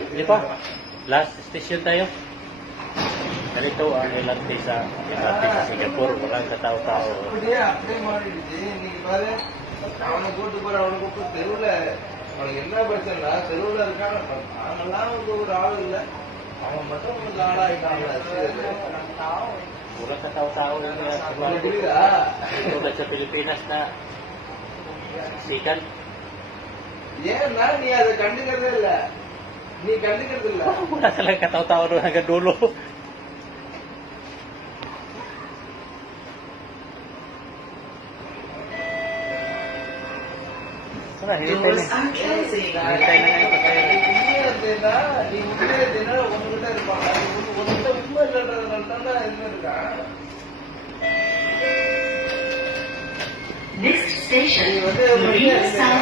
Hindi pa. Last station tayo. Narito ang LRT sa Singapore. Walang katao-tao. அவனை கூட்டு போற அவனை கூப்பிட்டு தெருவுல அவனுக்கு என்ன பிரச்சனை தெருவுல இருக்கான நாங்கெல்லாம் ஒரு ஆள் இல்ல அவன் மட்டும் கொஞ்சம் ஆளாயிட்டான்ல Walang katao-tao lang yan. புரியுதா Tulad sa Pilipinas na sikat. ஏன்னா நீ அதை கண்டுக்கிறதே இல்ல நீ கண்டுக்கிறது இல்ல Wala talagang katao-tao doon hanggang dulo. Sana, hinintay na. Hinintay na ngayon kasi. நீ உண்மையா உங்ககிட்ட இருப்பாங்க உங்ககிட்ட உண்மை இல்லைன்றதுனால தான் இருக்கா Next station, Marina South